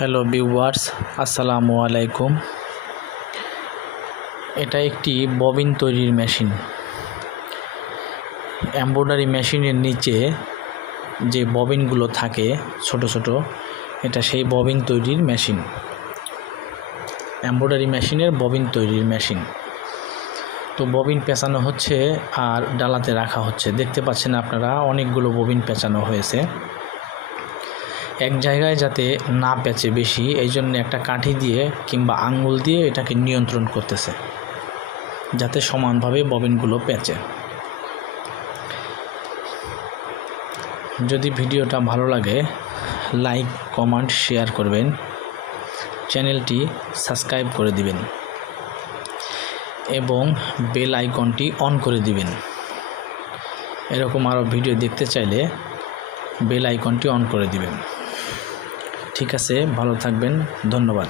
Hello viewers, আসসালামু আলাইকুম। এটা একটি ববিন তৈরির মেশিন। এমব্রয়ডারি মেশিনের নিচে যে ববিনগুলো থাকে ছোট ছোট, এটা সেই ববিন তৈরির মেশিন। এমব্রয়ডারি মেশিনের ববিন তৈরির মেশিন। তো ববিন পেঁচানো হচ্ছে আর ডালাতে রাখা হচ্ছে। দেখতে পাচ্ছেন আপনারা, অনেকগুলো ববিন পেঁচানো হয়েছে। এক জায়গায় যাতে না পেঁচে বেশি, এই জন্য একটা কাঠি দিয়ে কিংবা আঙ্গুল দিয়ে এটাকে নিয়ন্ত্রণ করতেছে, যাতে সমানভাবে ববিনগুলো পেঁচে। যদি ভিডিওটা ভালো লাগে, লাইক, কমেন্ট, শেয়ার করবেন। চ্যানেলটি সাবস্ক্রাইব করে দিবেন এবং বেল আইকনটি অন করে দিবেন। এরকম আরও ভিডিও দেখতে চাইলে বেল আইকনটি অন করে দিবেন। ঠিক আছে, ভালো থাকবেন, ধন্যবাদ।